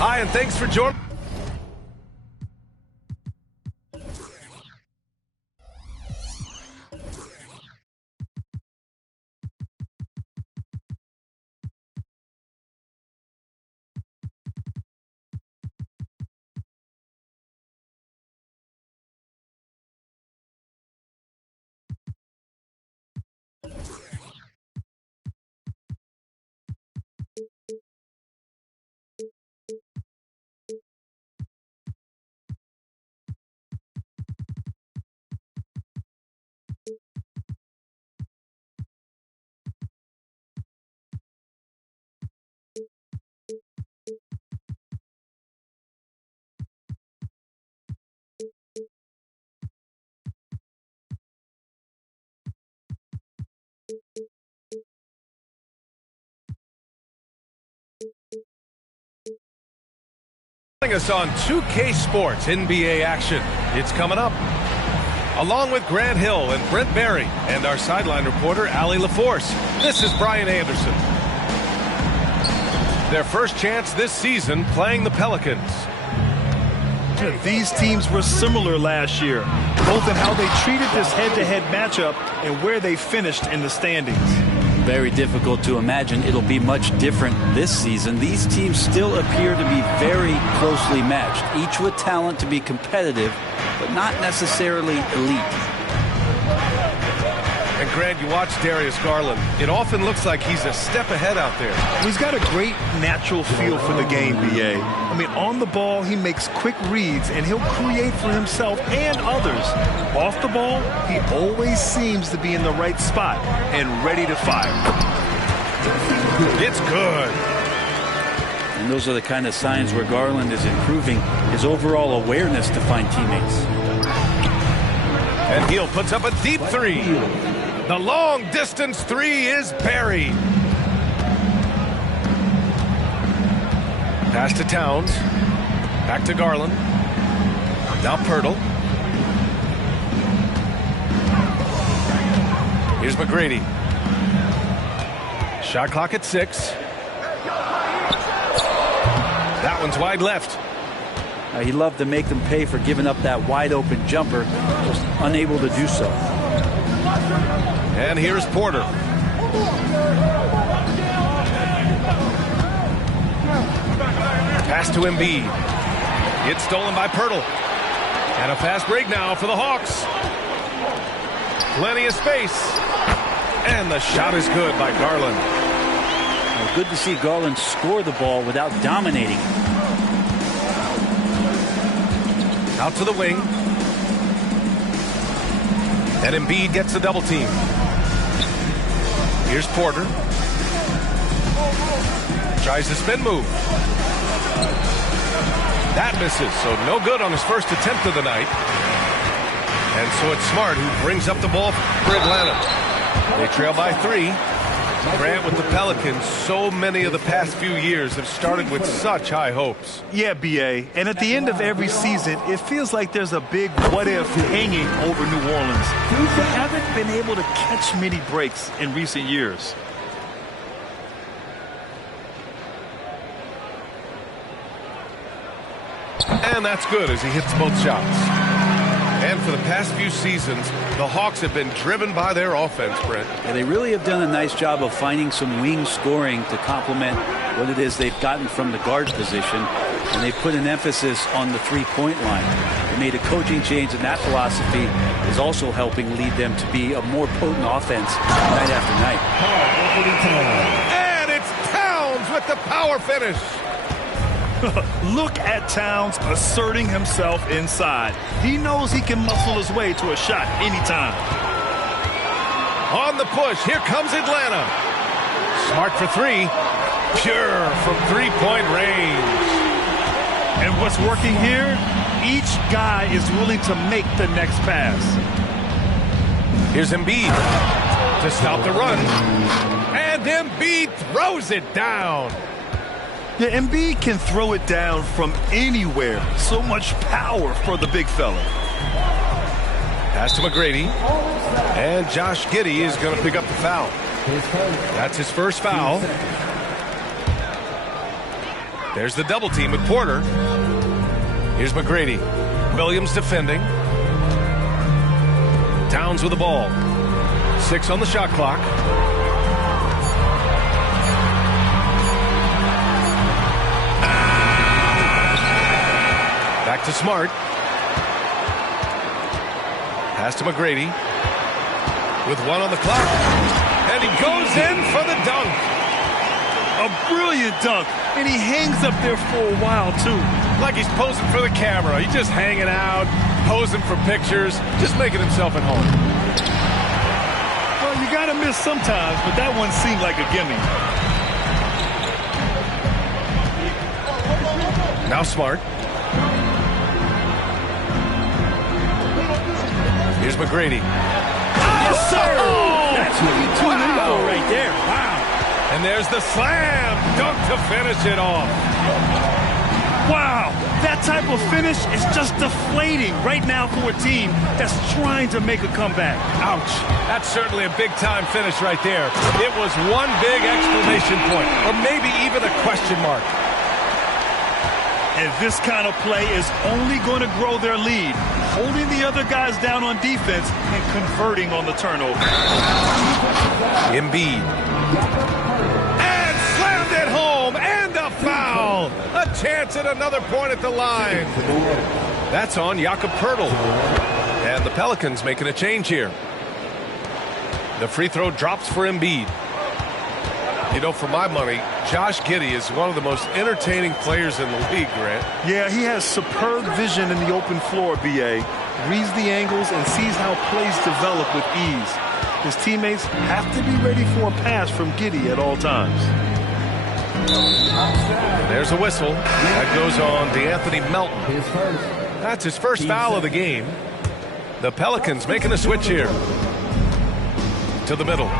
Hi, and thanks for joining. Us on 2K Sports NBA action. It's coming up. Along with Grant Hill and Brent Berry and our sideline reporter, Allie LaForce, this is Brian Anderson. Their first chance this season playing the Pelicans. These teams were similar last year, both in how they treated this head-to-head matchup and where they finished in the standings. Very difficult to imagine it'll be much different this season. These teams still appear to be very closely matched, each with talent to be competitive, but not necessarily elite. And Grant, you watch Darius Garland. It often looks like he's a step ahead out there. He's got a great natural feel for the game, B.A. I mean, on the ball, he makes quick reads, and he'll create for himself and others. Off the ball, he always seems to be in the right spot and ready to fire. It's good. And those are the kind of signs where Garland is improving his overall awareness to find teammates. And Hill puts up a deep three. The long-distance three is buried. Pass to Towns. Back to Garland. Now Pirtle. Here's McGrady. Shot clock at 6. That one's wide left. He loved to make them pay for giving up that wide-open jumper, just unable to do so. And here's Porter. Pass to Embiid. It's stolen by Pirtle. And a fast break now for the Hawks. Plenty of space. And the shot is good by Garland. Well, good to see Garland score the ball without dominating. Out to the wing. And Embiid gets the double team. Here's Porter. Tries the spin move. That misses, so no good on his first attempt of the night. And so it's Smart who brings up the ball for Atlanta. They trail by 3. Grant, with the Pelicans, so many of the past few years have started with such high hopes. Yeah, B.A. And at the end of every season, it feels like there's a big what-if hanging over New Orleans. They haven't been able to catch many breaks in recent years. And that's good as he hits both shots. And for the past few seasons, the Hawks have been driven by their offense, Brent. And they really have done a nice job of finding some wing scoring to complement what it is they've gotten from the guard position. And they put an emphasis on the three-point line. They made a coaching change, and that philosophy is also helping lead them to be a more potent offense night after night. And it's Towns with the power finish. Look at Towns asserting himself inside. He knows he can muscle his way to a shot anytime. On the push, here comes Atlanta. Smart for 3. Pure from three-point range. And what's working here? Each guy is willing to make the next pass. Here's Embiid to stop the run. And Embiid throws it down. Yeah, Embiid can throw it down from anywhere. So much power for the big fella. Pass to McGrady. And Josh Giddey is going to pick up the foul. That's his first foul. There's the double team with Porter. Here's McGrady. Williams defending. Towns with the ball. 6 on the shot clock. Back to Smart. Pass to McGrady. With 1 on the clock. And he goes in for the dunk. A brilliant dunk. And he hangs up there for a while, too. Like he's posing for the camera. He's just hanging out, posing for pictures, just making himself at home. Well, you got to miss sometimes, but that one seemed like a gimme. Now Smart. Here's McGrady. Yes, sir! That's what you tune in for right there. Wow. And there's the slam dunk to finish it off. Wow. That type of finish is just deflating right now for a team that's trying to make a comeback. Ouch. That's certainly a big-time finish right there. It was one big exclamation point, or maybe even a question mark. And this kind of play is only going to grow their lead, holding the other guys down on defense and converting on the turnover. Embiid. And slammed it home, and a foul. A chance at another point at the line. That's on Jakob Poeltl. And the Pelicans making a change here. The free throw drops for Embiid. You know, for my money, Josh Giddey is one of the most entertaining players in the league, Grant. Yeah, he has superb vision in the open floor, B.A. Reads the angles and sees how plays develop with ease. His teammates have to be ready for a pass from Giddey at all times. There's a whistle. That goes on DeAnthony Melton. That's his first foul of the game. The Pelicans making a switch here. To the middle.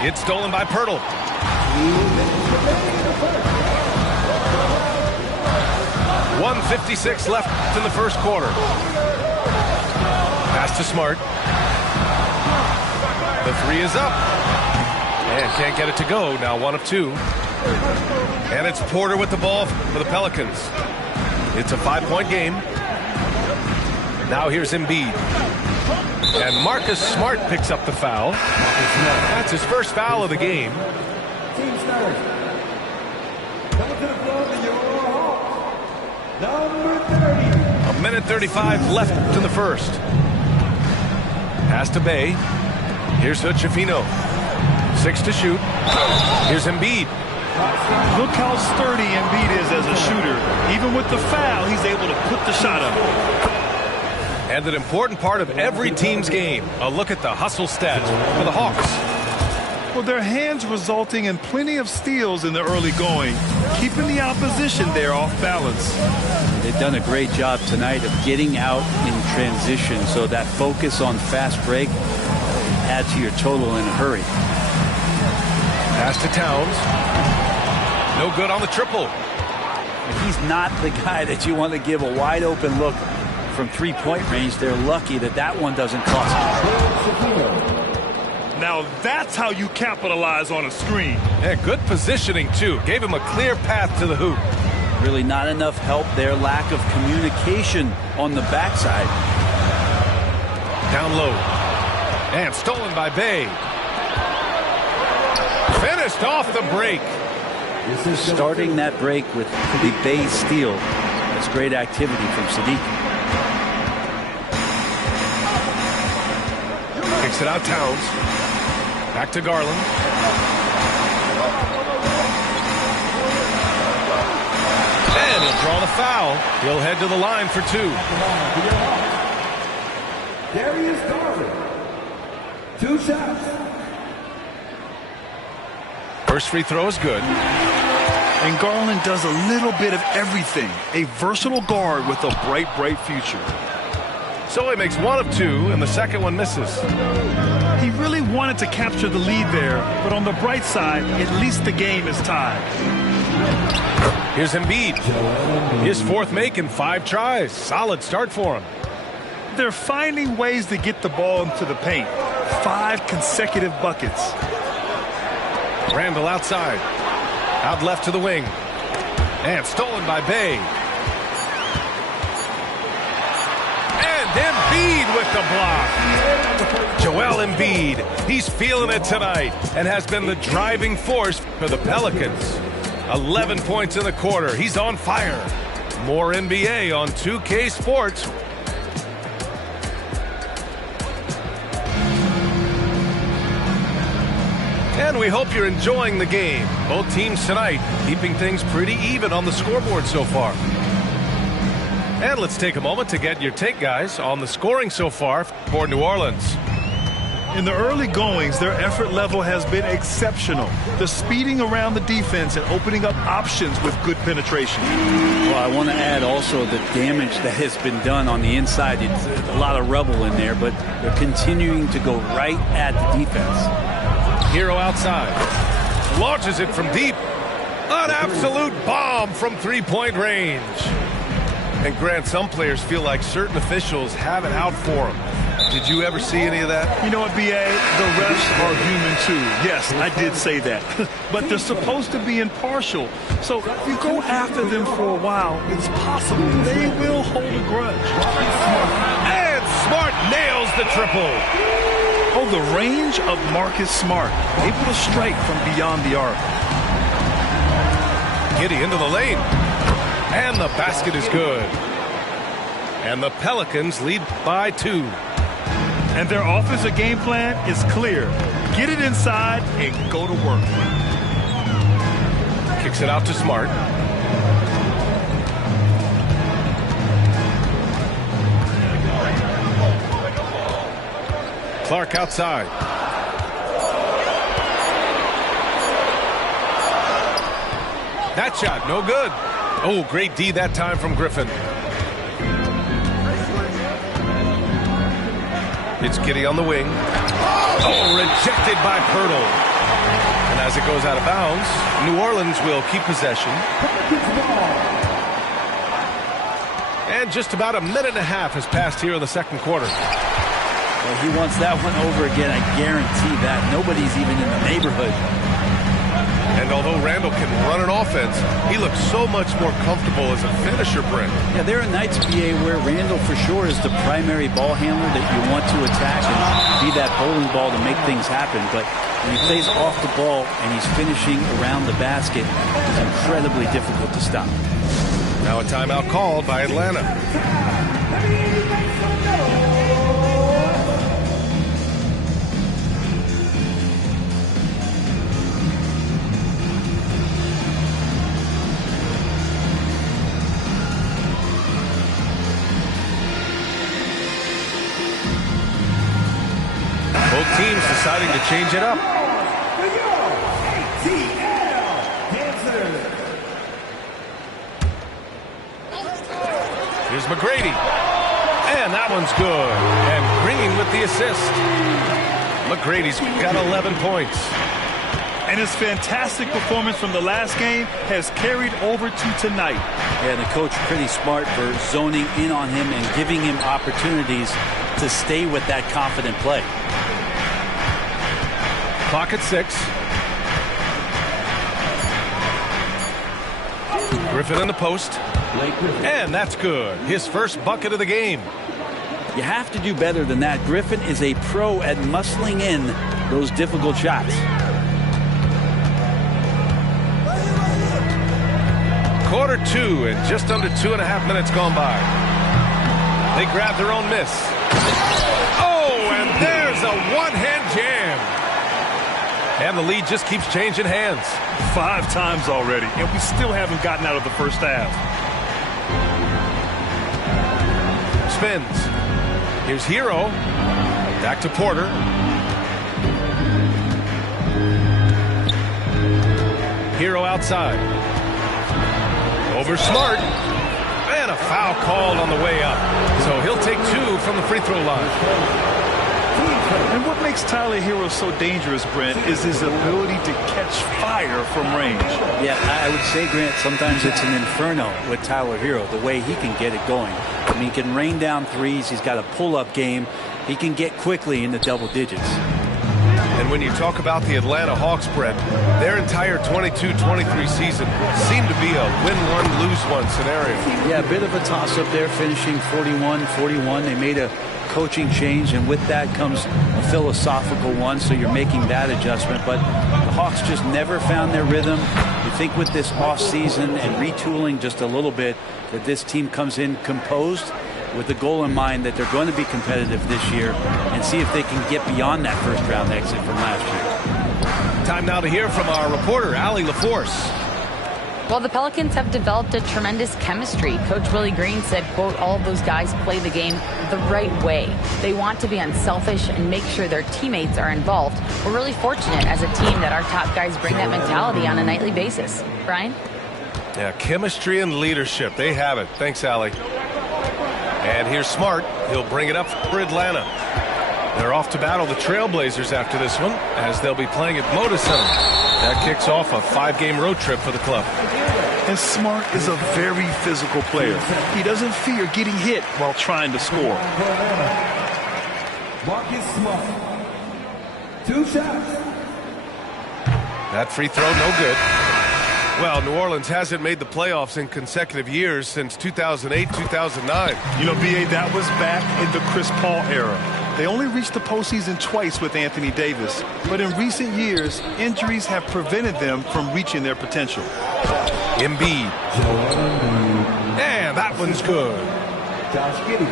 It's stolen by Poeltl. 1:56 left in the first quarter. Pass to Smart. The 3 is up. And can't get it to go. Now 1 of 2. And it's Porter with the ball for the Pelicans. It's a 5-point game. Now here's Embiid. And Marcus Smart picks up the foul. That's his first foul of the game. A minute 35 left in the first. Pass to Bay. Here's Hood-Schifino. 6 to shoot. Here's Embiid. Look how sturdy Embiid is as a shooter. Even with the foul, he's able to put the shot up. And an important part of every team's game. A look at the hustle stats for the Hawks. Well, their hands resulting in plenty of steals in the early going, keeping the opposition there off balance. They've done a great job tonight of getting out in transition, so that focus on fast break add to your total in a hurry. Pass to Towns. No good on the triple. If he's not the guy that you want to give a wide open look from three-point range, they're lucky that that one doesn't cost them. Now that's how you capitalize on a screen. Yeah, good positioning, too. Gave him a clear path to the hoop. Really not enough help there. Lack of communication on the backside. Down low. And stolen by Bay. Finished off the break. Starting that break with the Bay steal. That's great activity from Sadiq. Kicks it out Towns. Back to Garland. And he'll draw the foul. He'll head to the line for two. Darius Garland. 2 shots. First free throw is good. And Garland does a little bit of everything. A versatile guard with a bright, bright future. So he makes 1 of 2, and the second one misses. He really wanted to capture the lead there, but on the bright side, at least the game is tied. Here's Embiid. His 4th make in 5 tries. Solid start for him. They're finding ways to get the ball into the paint. 5 consecutive buckets. Randall outside. Out left to the wing. And stolen by Bay. And Embiid with the block. Joel Embiid. He's feeling it tonight and has been the driving force for the Pelicans. 11 points in the quarter. He's on fire. More NBA on 2K Sports. And we hope you're enjoying the game. Both teams tonight keeping things pretty even on the scoreboard so far. And let's take a moment to get your take, guys, on the scoring so far for New Orleans. In the early goings, their effort level has been exceptional. The speeding around the defense and opening up options with good penetration. Well, I want to add also the damage that has been done on the inside. It's a lot of rubble in there, but they're continuing to go right at the defense. Hero outside. Launches it from deep. An absolute bomb from three-point range. And Grant, some players feel like certain officials have it out for them. Did you ever see any of that? You know what, B.A.? The refs are human too. Yes, I did say that. But they're supposed to be impartial. So if you go after them for a while, it's possible they will hold a grudge. And Smart nails the triple. Oh, the range of Marcus Smart. Able to strike from beyond the arc. Giddy into the lane. And the basket is good. And the Pelicans lead by 2. And their offensive game plan is clear. Get it inside and go to work. Kicks it out to Smart. Clark outside. That shot, no good. Oh, great D that time from Griffin. It's Giddy on the wing. Oh, rejected by Pirtle. And as it goes out of bounds, New Orleans will keep possession. And just about a minute and a half has passed here in the second quarter. Well, he wants that one over again. I guarantee that. Nobody's even in the neighborhood. And although Randall can run an offense, he looks so much more comfortable as a finisher, Brent. Yeah, there are nights, BA, where Randall for sure is the primary ball handler that you want to attack and be that bowling ball to make things happen. But when he plays off the ball and he's finishing around the basket, it's incredibly difficult to stop. Now a timeout called by Atlanta. Both teams deciding to change it up. Here's McGrady. And that one's good. And Green with the assist. McGrady's got 11 points. And his fantastic performance from the last game has carried over to tonight. And the coach pretty smart for zoning in on him and giving him opportunities to stay with that confident play. Clock at 6. Griffin in the post. And that's good. His first bucket of the game. You have to do better than that. Griffin is a pro at muscling in those difficult shots. Quarter 2 and just under 2.5 minutes gone by. They grab their own miss. Oh, and there's a one-hand jam. And the lead just keeps changing hands. 5 times already, and we still haven't gotten out of the first half. Spins. Here's Hero. Back to Porter. Hero outside. Over Smart. And a foul called on the way up. So he'll take 2 from the free throw line. And what makes Tyler Hero so dangerous, Brent, is his ability to catch fire from range. Yeah, I would say, Grant, sometimes it's an inferno with Tyler Hero, the way he can get it going. I mean, he can rain down threes. He's got a pull-up game. He can get quickly into double digits. And when you talk about the Atlanta Hawks, Brett, their entire 22-23 season seemed to be a win-one, lose-one scenario. Yeah, a bit of a toss-up there, finishing 41-41. They made a coaching change, and with that comes a philosophical one, so you're making that adjustment. But the Hawks just never found their rhythm. You think with this offseason and retooling just a little bit that this team comes in composed with the goal in mind that they're going to be competitive this year and see if they can get beyond that first-round exit from last year. Time now to hear from our reporter, Allie LaForce. Well, the Pelicans have developed a tremendous chemistry. Coach Willie Green said, quote, all of those guys play the game the right way. They want to be unselfish and make sure their teammates are involved. We're really fortunate as a team that our top guys bring that mentality on a nightly basis. Brian? Yeah, chemistry and leadership. They have it. Thanks, Allie. And here's Smart. He'll bring it up for Atlanta. They're off to battle the Trailblazers after this one, as they'll be playing at Moda Center. That kicks off a 5-game road trip for the club. And Smart is a very physical player. He doesn't fear getting hit while trying to score. Marcus Smart. 2 shots. That free throw, no good. Well, New Orleans hasn't made the playoffs in consecutive years since 2008-2009. You know, B.A., that was back in the Chris Paul era. They only reached the postseason twice with Anthony Davis, but in recent years, injuries have prevented them from reaching their potential. Embiid. And that one's good.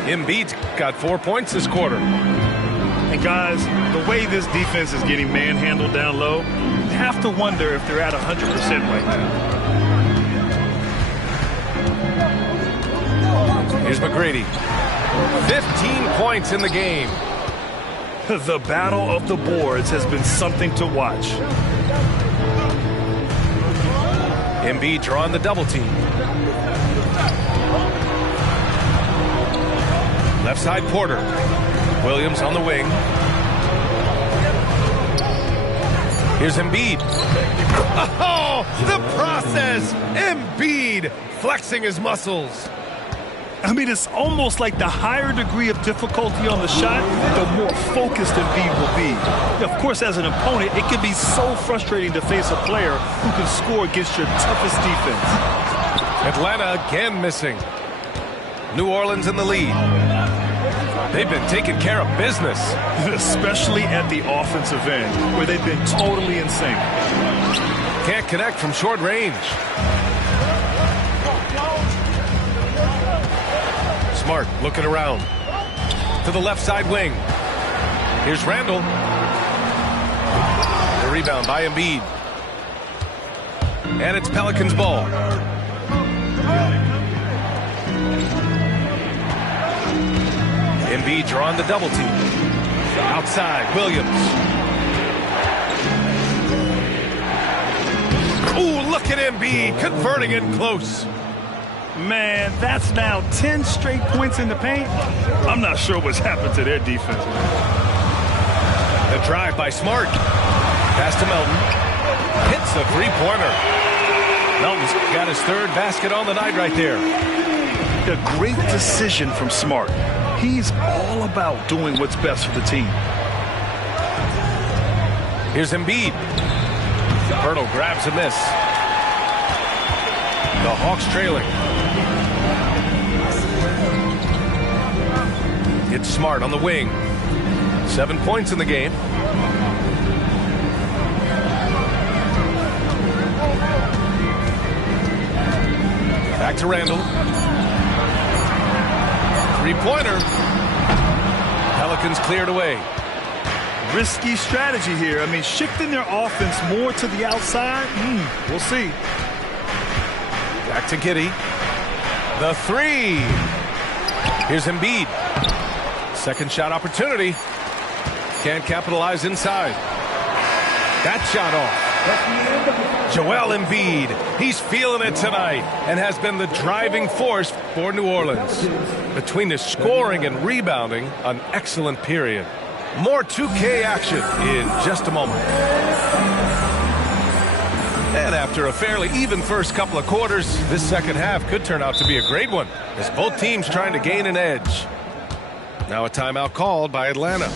Embiid's got 4 points this quarter. And guys, the way this defense is getting manhandled down low, you have to wonder if they're at 100% right now. Here's McGrady. 15 points in the game. The battle of the boards has been something to watch. Embiid drawing the double team. Left side Porter. Williams on the wing. Here's Embiid. Oh, the process! Embiid flexing his muscles. I mean, it's almost like the higher degree of difficulty on the shot, the more focused Embiid will be. Of course, as an opponent, it can be so frustrating to face a player who can score against your toughest defense. Atlanta again missing. New Orleans in the lead. They've been taking care of business. Especially at the offensive end, where they've been totally in sync. Can't connect from short range. Smart looking around to the left side wing. Here's Randall. The rebound by Embiid. And it's Pelicans ball. Embiid drawing the double team. Outside, Williams. Ooh, look at Embiid converting it close. Man, that's now 10 straight points in the paint. I'm not sure what's happened to their defense. The drive by Smart. Pass to Melton. Hits a three-pointer. Melton's got his third basket on the night right there. A great decision from Smart. He's all about doing what's best for the team. Here's Embiid. Pirtle grabs a miss. The Hawks trailing. It's Smart on the wing. 7 points in the game. Back to Randall. Three-pointer. Pelicans cleared away. Risky strategy here. I mean, shifting their offense more to the outside. We'll see. Back to Giddey. The three. Here's Embiid. Second shot opportunity. Can't capitalize inside. That shot off. Joel Embiid. He's feeling it tonight and has been the driving force for New Orleans. Between the scoring and rebounding, an excellent period. More 2K action in just a moment. And after a fairly even first couple of quarters, this second half could turn out to be a great one as both teams trying to gain an edge. Now a timeout called by Atlanta.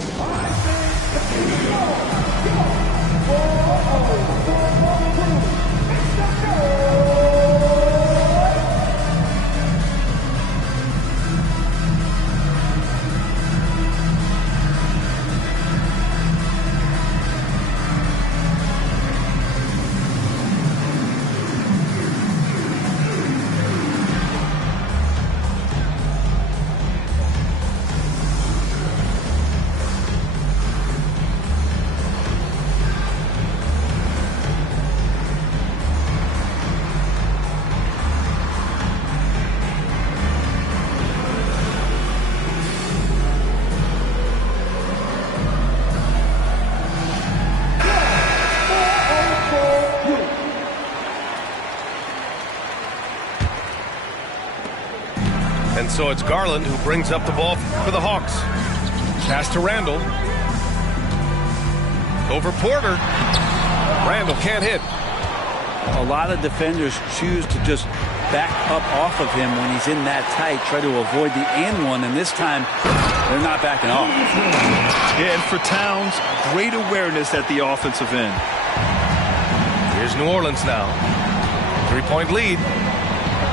And so it's Garland who brings up the ball for the Hawks. Pass to Randall. Over Porter. Randall can't hit. A lot of defenders choose to just back up off of him when he's in that tight, try to avoid the and one, and this time they're not backing off. Yeah, and for Towns, great awareness at the offensive end. Here's New Orleans now. 3-point lead.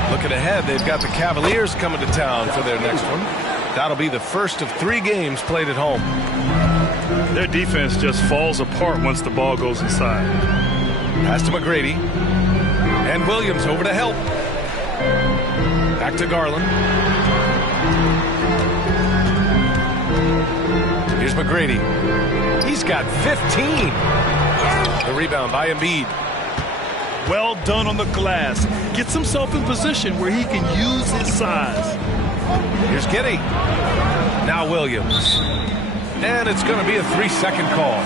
Looking ahead, they've got the Cavaliers coming to town for their next one. That'll be the first of 3 games played at home. Their defense just falls apart once the ball goes inside. Pass to McGrady. And Williams over to help. Back to Garland. Here's McGrady. He's got 15. The rebound by Embiid. Well done on the glass. Gets himself in position where he can use his size. Here's Giddey. Now Williams. And it's going to be a 3-second call.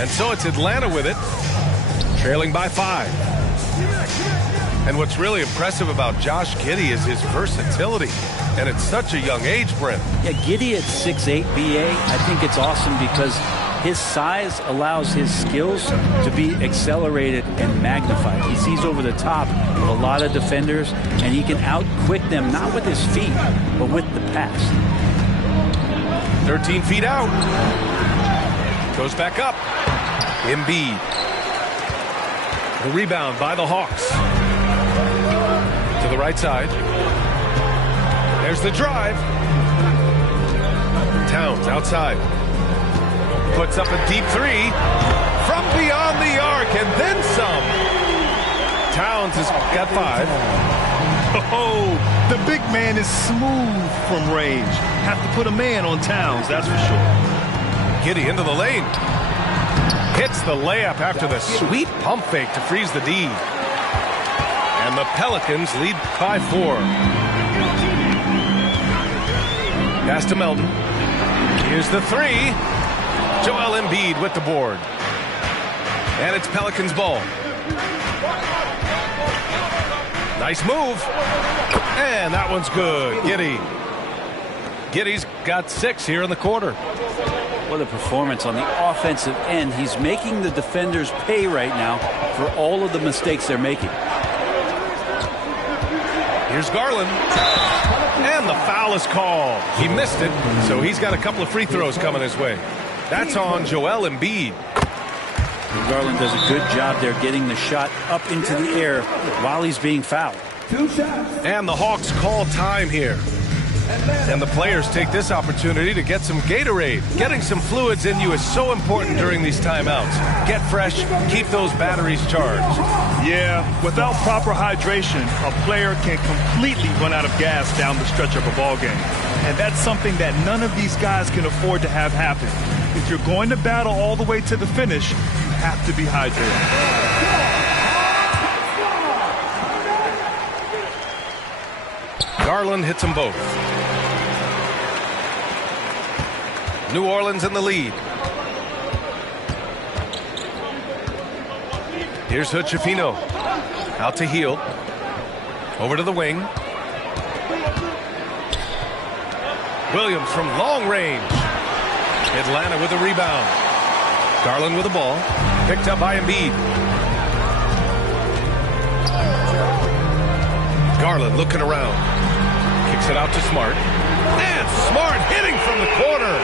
And so it's Atlanta with it, trailing by 5. And what's really impressive about Josh Giddey is his versatility. And at such a young age, Brent. Yeah, Giddey at 6'8", BA, I think it's awesome because his size allows his skills to be accelerated and magnified. He sees over the top of a lot of defenders, and he can out-quick them, not with his feet, but with the pass. 13 feet out. Goes back up. Embiid. The rebound by the Hawks. To the right side. There's the drive. Towns outside. Puts up a deep 3 from beyond the arc and then some. Towns has got 5. Oh, the big man is smooth from range. Have to put a man on Towns, that's for sure. Giddey into the lane. Hits the layup after the sweet pump fake to freeze the D. And the Pelicans lead by 4. Pass to Melton. Here's the 3. Joel Embiid with the board. And it's Pelicans ball. Nice move. And that one's good. Giddy's got 6 here in the quarter. What a performance on the offensive end. He's making the defenders pay right now for all of the mistakes they're making. Here's Garland. And the foul is called. He missed it, so he's got a couple of free throws coming his way. That's on Joel Embiid. Garland does a good job there getting the shot up into the air while he's being fouled. 2 shots. And the Hawks call time here. And the players take this opportunity to get some Gatorade. Getting some fluids in you is so important during these timeouts. Get fresh, keep those batteries charged. Yeah, without proper hydration, a player can completely run out of gas down the stretch of a ball game. And that's something that none of these guys can afford to have happen. If you're going to battle all the way to the finish, you have to be hydrated. Garland hits them both. New Orleans in the lead. Here's Hood-Schifino. Out to Heel. Over to the wing. Williams from long range. Atlanta with the rebound. Garland with the ball. Picked up by Embiid. Garland looking around. Kicks it out to Smart. And Smart hitting from the corner.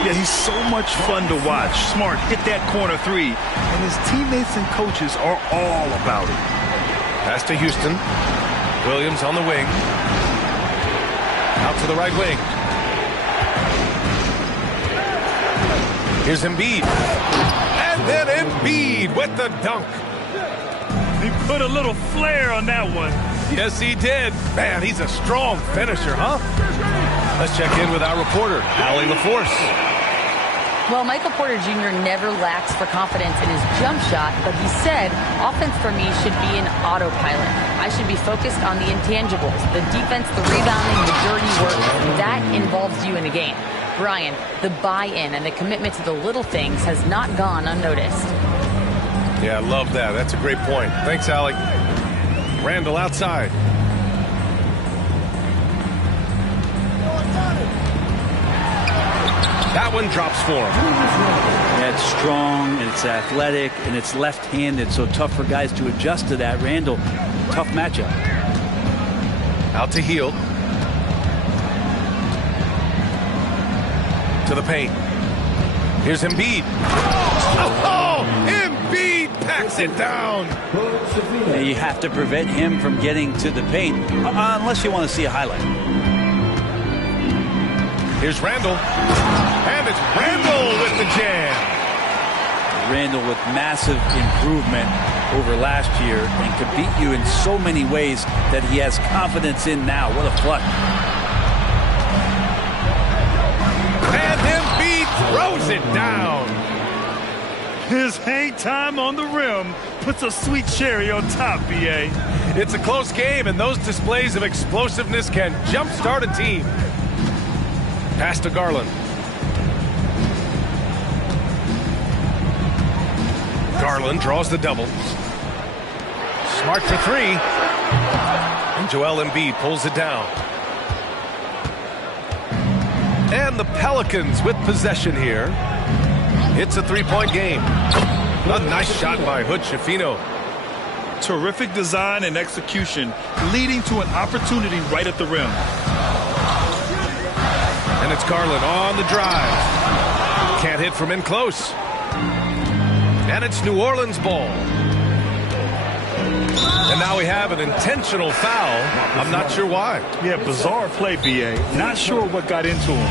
Yeah, he's so much fun to watch. Smart hit that corner 3, and his teammates and coaches are all about it. Pass to Houston. Williams on the wing. Out to the right wing. Here's Embiid. And then Embiid with the dunk. He put a little flair on that one. Yes, he did. Man, he's a strong finisher, huh? Let's check in with our reporter, Allie LaForce. Well, Michael Porter Jr. never lacks for confidence in his jump shot, but he said, offense for me should be an autopilot. I should be focused on the intangibles, the defense, the rebounding, the dirty work. That involves you in a game. Brian, the buy-in and the commitment to the little things has not gone unnoticed. Yeah, I love that. That's a great point. Thanks, Allie. Randall outside. That one drops for him. Yeah, it's strong, and it's athletic, and it's left-handed, so tough for guys to adjust to that. Randall, tough matchup. Out to Heel. To the paint. Here's Embiid. Oh, Embiid packs it down. Yeah, you have to prevent him from getting to the paint, unless you want to see a highlight. Here's Randall. And it's Randall with the jam. Randall with massive improvement over last year and could beat you in so many ways that he has confidence in now. What a flush. And Embiid throws it down. His hang time on the rim puts a sweet cherry on top, B.A. It's a close game, and those displays of explosiveness can jumpstart a team. Pass to Garland. Garland draws the double. Smart for 3. And Joel Embiid pulls it down. And the Pelicans with possession here. It's a 3-point game. A nice shot by Hood-Schifino. Terrific design and execution, leading to an opportunity right at the rim. And it's Garland on the drive. Can't hit from in close. And it's New Orleans ball. And now we have an intentional foul. I'm not sure why. Yeah, bizarre play, B.A. Not sure what got into him.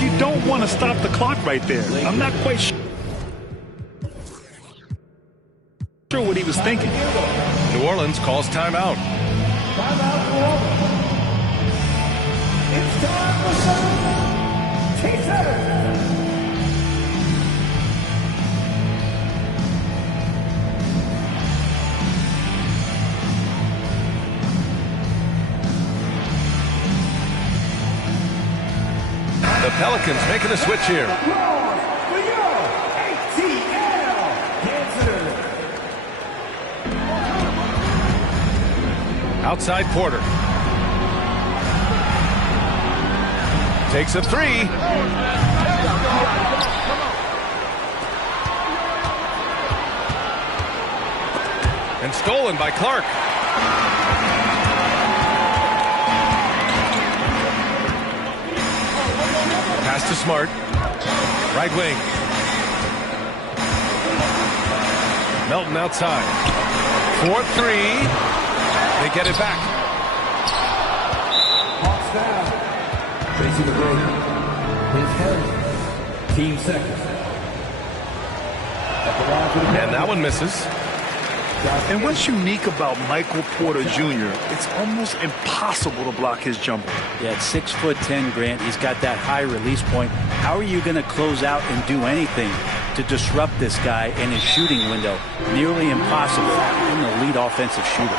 You don't want to stop the clock right there. I'm not quite sure what he was thinking. New Orleans calls timeout. It's time for some T7. The Pelicans making a switch here. For your ATL Outside Porter. Takes a three. And stolen by Clark. Pass to Smart. Right wing. Melton outside. 4-3. They get it back. Hawks down. Facing the break. His head. Team second. And that one misses. And what's unique about Michael Porter Jr., it's almost impossible to block his jumper. Yeah, at 6'10", Grant, he's got that high release point. How are you going to close out and do anything to disrupt this guy in his shooting window? Nearly impossible. I'm the lead offensive shooter.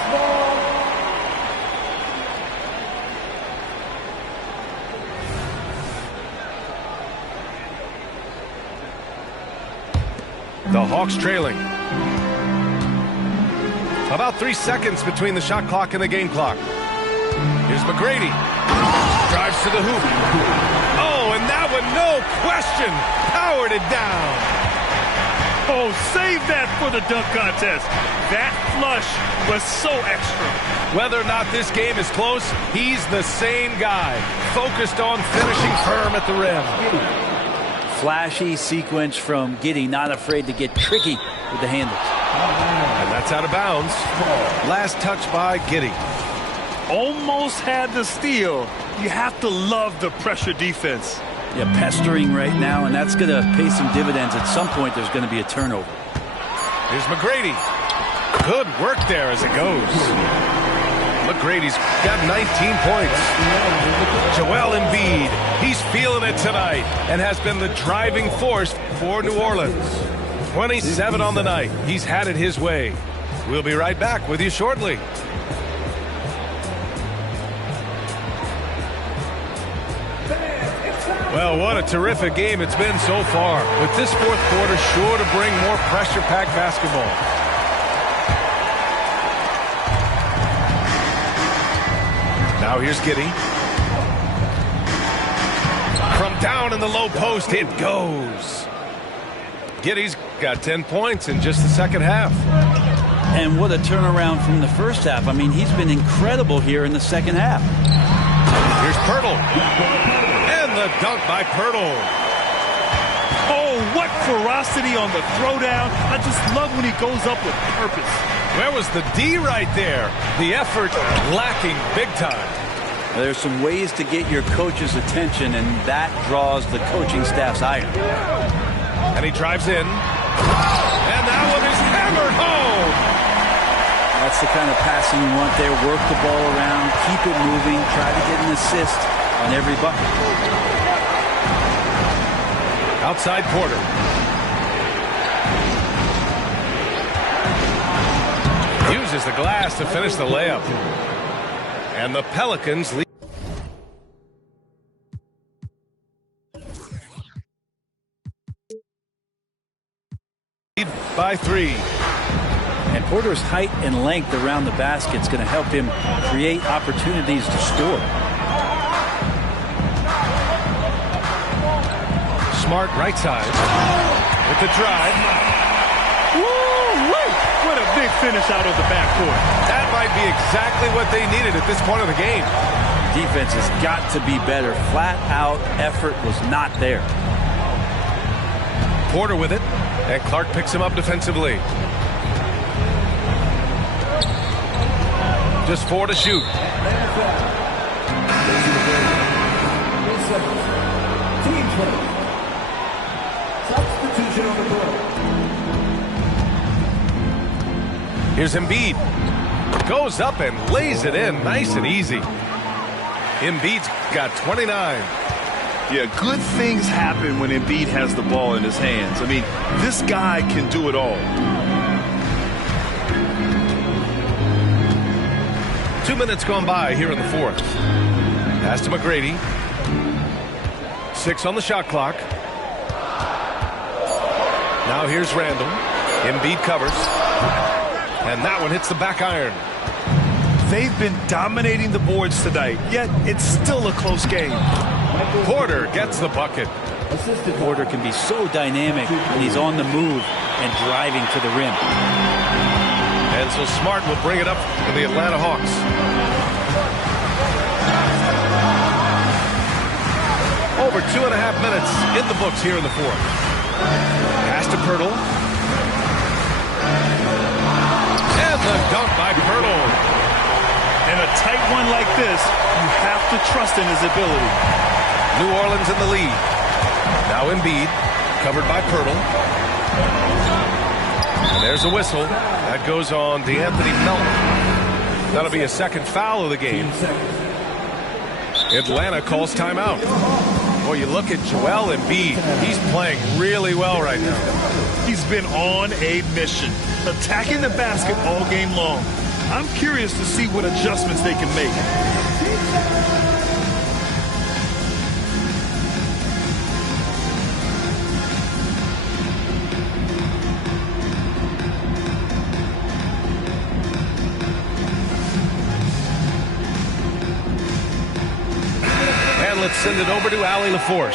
The Hawks trailing. About 3 seconds between the shot clock and the game clock. Here's McGrady. Drives to the hoop. Oh, and that one, no question, powered it down. Oh, save that for the dunk contest. That flush was so extra. Whether or not this game is close, he's the same guy, focused on finishing firm at the rim. Flashy sequence from Giddey, not afraid to get tricky with the handles. And that's out of bounds. Last touch by Giddey. Almost had the steal. You have to love the pressure defense. Yeah, pestering right now, and that's going to pay some dividends. At some point, there's going to be a turnover. Here's McGrady. Good work there as it goes. McGrady's got 19 points. Joel Embiid, he's feeling it tonight and has been the driving force for New Orleans. 27 on the night. He's had it his way. We'll be right back with you shortly. Well, what a terrific game it's been so far. With this fourth quarter sure to bring more pressure-packed basketball. Now here's Giddey. From down in the low post, it goes. Giddey's got 10 points in just the second half. And what a turnaround from the first half. I mean, he's been incredible here in the second half. Here's Pirtle. And the dunk by Pirtle. Oh, what ferocity on the throwdown. I just love when he goes up with purpose. Where was the D right there? The effort lacking big time. There's some ways to get your coach's attention, and that draws the coaching staff's ire. And he drives in. And that one is hammered home. That's the kind of passing you want there. Work the ball around, keep it moving, try to get an assist on every bucket. Outside Porter. Uses the glass to finish the layup. And the Pelicans lead by 3. And Porter's height and length around the basket is going to help him create opportunities to score. Smart right side with the drive. Woo-wee! What a big finish out of the backcourt. That might be exactly what they needed at this point of the game. Defense has got to be better. Flat out effort was not there. Porter with it, and Clark picks him up defensively. Just 4 to shoot. Substitution on the court. Here's Embiid. Goes up and lays it in nice and easy. Embiid's got 29. Yeah, good things happen when Embiid has the ball in his hands. I mean, this guy can do it all. 2 minutes gone by here in the fourth. Pass to McGrady. 6 on the shot clock. Now here's Randall. Embiid covers. And that one hits the back iron. They've been dominating the boards tonight, yet it's still a close game. Porter gets the bucket. Porter can be so dynamic when he's on the move and driving to the rim. And so Smart will bring it up for the Atlanta Hawks. Over 2.5 minutes in the books here in the fourth. Pass to Pirtle. And the dunk by Pirtle. In a tight one like this, you have to trust in his ability. New Orleans in the lead. Now Embiid, covered by Pirtle. And there's a whistle. That goes on DeAnthony Melton. That'll be a second foul of the game. Atlanta calls timeout. Boy, you look at Joel Embiid. He's playing really well right now. He's been on a mission, attacking the basket all game long. I'm curious to see what adjustments they can make. And let's send it over to Allie LaForce.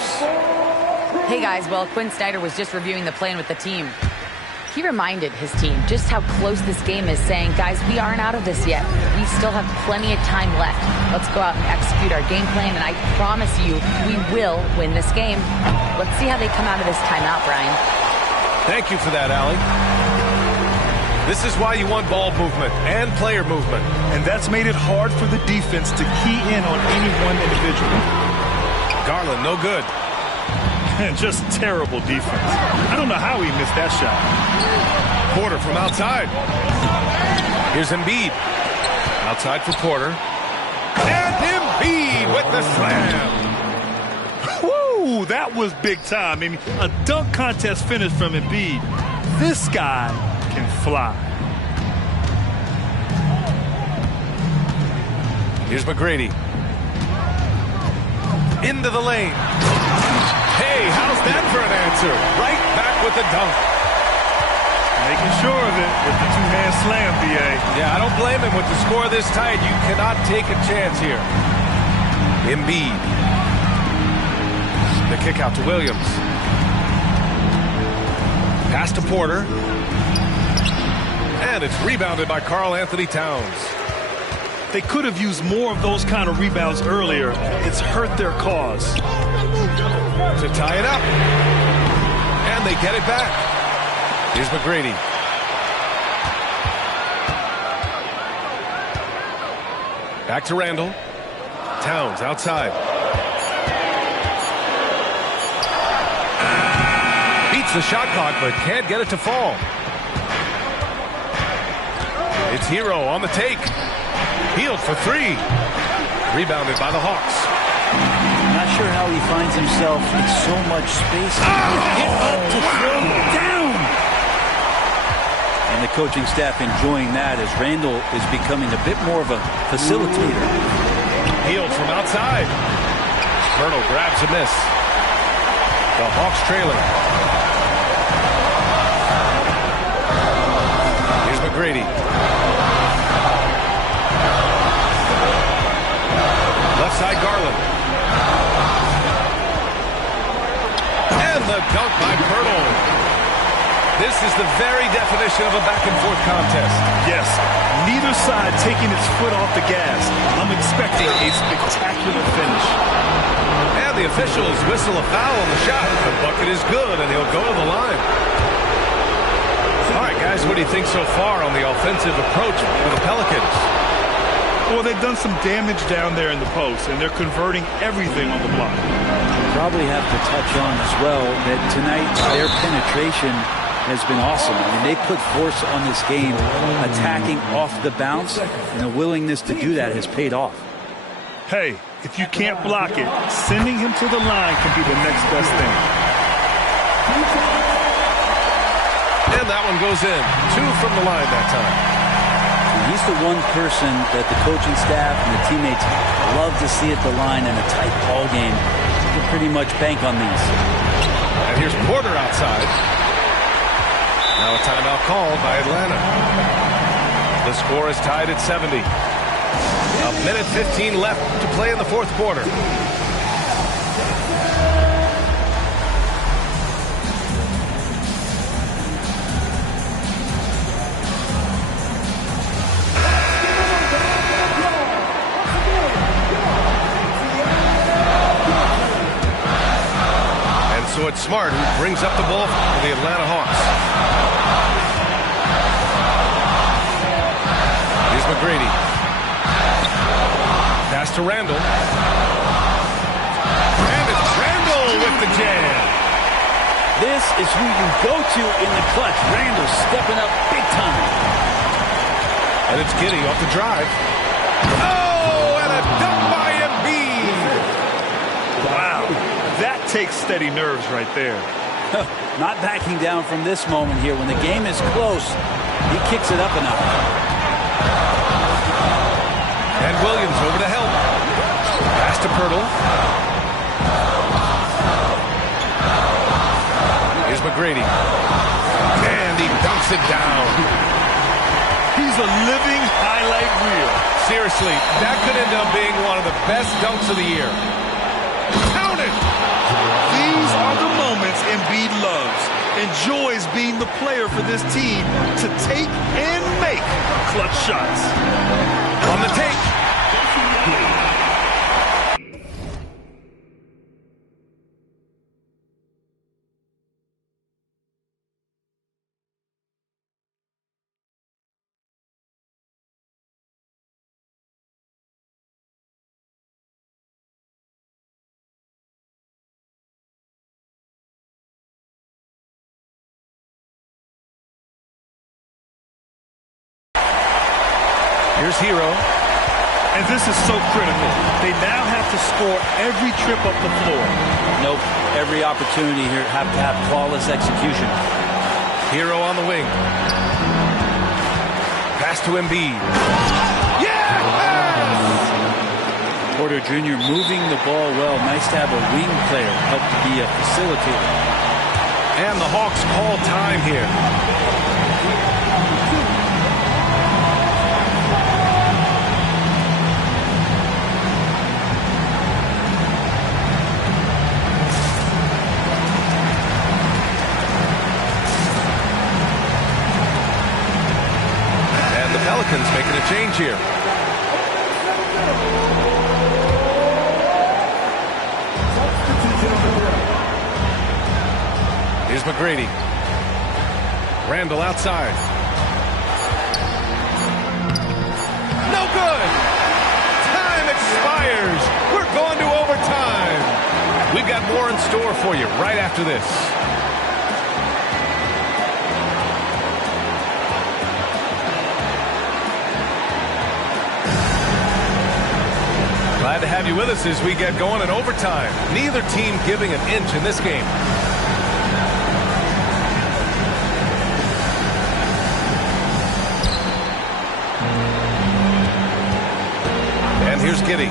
Hey guys, well, Quinn Snyder was just reviewing the plan with the team. He reminded his team just how close this game is, saying, guys, we aren't out of this yet. We still have plenty of time left. Let's go out and execute our game plan, and I promise you, we will win this game. Let's see how they come out of this timeout, Brian. Thank you for that, Allie. This is why you want ball movement and player movement. And that's made it hard for the defense to key in on any one individual. Garland, no good. And just terrible defense. I don't know how he missed that shot. Porter from outside. Here's Embiid. Outside for Porter. And Embiid with the slam. Woo, that was big time. I mean, a dunk contest finish from Embiid. This guy can fly. Here's McGrady. Into the lane. Hey, how's that for an answer? Right back with the dunk. Making sure of it with the two-hand slam, B.A. Yeah, I don't blame him with the score this tight. You cannot take a chance here. Embiid. The kick out to Williams. Pass to Porter. And it's rebounded by Karl Anthony Towns. They could have used more of those kind of rebounds earlier. It's hurt their cause. To tie it up. And they get it back. Here's McGrady. Back to Randall. Towns outside. Beats the shot clock, but can't get it to fall. It's Hero on the take. Healed for three. Rebounded by the Hawks. Not sure how he finds himself in so much space. Get up to throw down. And the coaching staff enjoying that as Randall is becoming a bit more of a facilitator. Healed from outside. Spurtle grabs a miss. The Hawks trailing. Here's McGrady. Left side Garland. And the dunk by Pirtle. This is the very definition of a back-and-forth contest. Yes, neither side taking its foot off the gas. I'm expecting a spectacular finish. And the officials whistle a foul on the shot. The bucket is good, and he'll go to the line. All right, guys, what do you think so far on the offensive approach for the Pelicans? Well, they've done some damage down there in the post, and they're converting everything on the block. Probably have to touch on as well that tonight their penetration has been awesome. I mean, they put force on this game, attacking off the bounce, and the willingness to do that has paid off. Hey, if you can't block it, sending him to the line can be the next best thing. And that one goes in. 2 from the line that time. He's the one person that the coaching staff and the teammates love to see at the line in a tight ball game. You can pretty much bank on these. And here's Porter outside. Now a timeout called by Atlanta. The score is tied at 70. A minute 15 left to play in the fourth quarter. So it's Smart who brings up the ball for the Atlanta Hawks. Here's McGrady. Pass to Randall. And it's Randall with the jam. This is who you go to in the clutch. Randall stepping up big time. And it's Giddey off the drive. Oh, and a dunk by Embiid. Wow. That takes steady nerves right there. Not backing down from this moment here. When the game is close, he kicks it up a notch. And Williams over to help. Pass to Pirtle. Here's McGrady. And he dunks it down. He's a living highlight reel. Seriously, that could end up being one of the best dunks of the year. Count it! These are the moments Embiid loves. Enjoys being the player for this team to take and make clutch shots. On the take. Here's Hero. And this is so critical. They now have to score every trip up the floor. Nope. Every opportunity here have to have flawless execution. Hero on the wing. Pass to Embiid. Yes! Porter Jr. moving the ball well. Nice to have a wing player help to be a facilitator. And the Hawks call time here. Pelicans making a change here. Here's McGrady. Randall outside. No good! Time expires. We're going to overtime. We've got more in store for you right after this. Glad to have you with us as we get going in overtime. Neither team giving an inch in this game. And here's Giddey.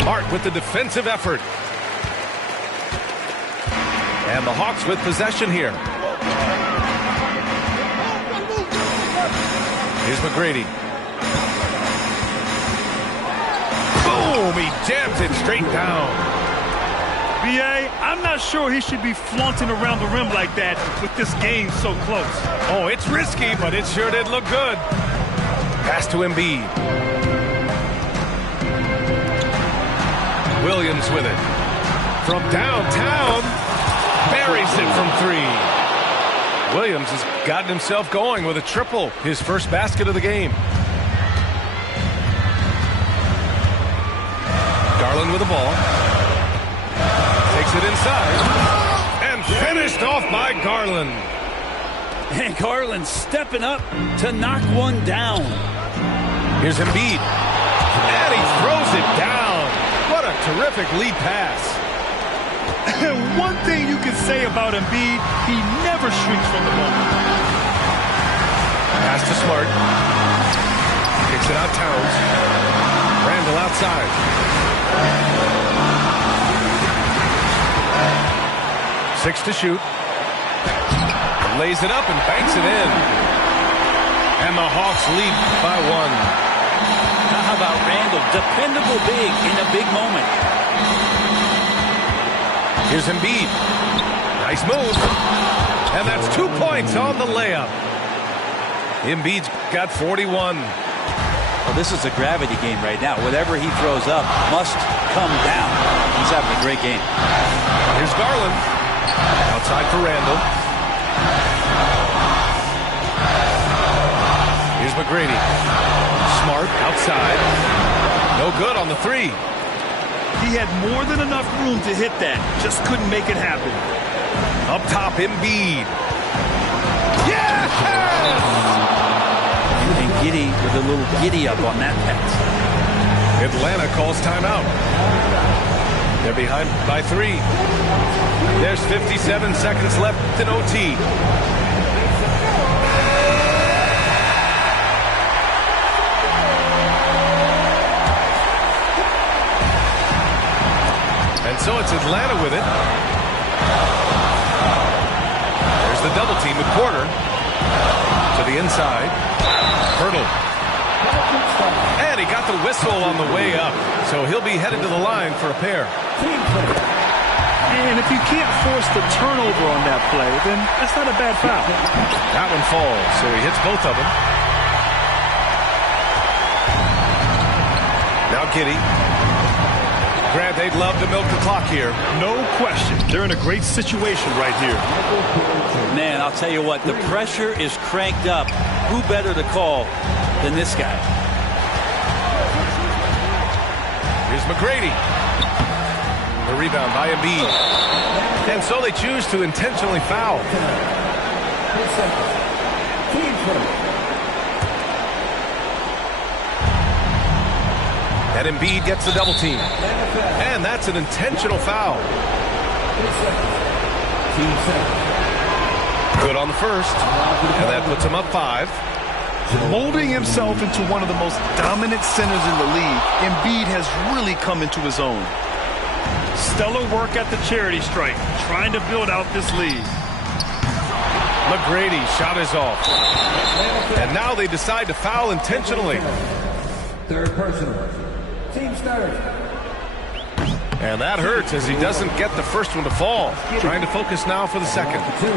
Smart with the defensive effort. And the Hawks with possession here. Here's McGrady. Boom! He jams it straight down. B.A., I'm not sure he should be flaunting around the rim like that with this game so close. Oh, it's risky, but it sure did look good. Pass to Embiid. Williams with it. From downtown, buries it from three. Williams has gotten himself going with a triple, his first basket of the game. Garland with the ball. Takes it inside. And finished off by Garland. And Garland stepping up to knock one down. Here's Embiid. And he throws it down. What a terrific lead pass. And one thing you can say about Embiid, he never shrinks from the moment. Pass to Smart. Kicks it out Towns. Randall outside. Six to shoot. Lays it up and banks it in. And the Hawks lead by 1. Now how about Randall? Dependable big in a big moment. Here's Embiid. Nice move. And that's 2 points on the layup. Embiid's got 41. Well, this is a gravity game right now. Whatever he throws up must come down. He's having a great game. Here's Garland. Outside for Randall. Here's McGrady. Smart outside. No good on the 3. He had more than enough room to hit that. Just couldn't make it happen. Up top, Embiid. Yes! And Giddy with a little giddy up on that pass. Atlanta calls timeout. They're behind by 3. There's 57 seconds left in OT. And so it's Atlanta with it. There's the double team with Porter. To the inside. Hurdle. And he got the whistle on the way up. So he'll be headed to the line for a pair. And if you can't force the turnover on that play, then that's not a bad foul. That one falls, so he hits both of them. Now Giddy. Grant, they'd love to milk the clock here. No question. They're in a great situation right here. Man, I'll tell you what, the pressure is cranked up. Who better to call than this guy? Here's McGrady. The rebound by Embiid. And so they choose to intentionally foul. And Embiid gets the double team. And that's an intentional foul. Good on the first. And that puts him up 5. Molding himself into one of the most dominant centers in the league, Embiid has really come into his own. Stellar work at the charity stripe, trying to build out this lead. McGrady shot is off. And now they decide to foul intentionally. Third personal. Team's third. And that hurts as he doesn't get the first one to fall. Trying to focus now for the second.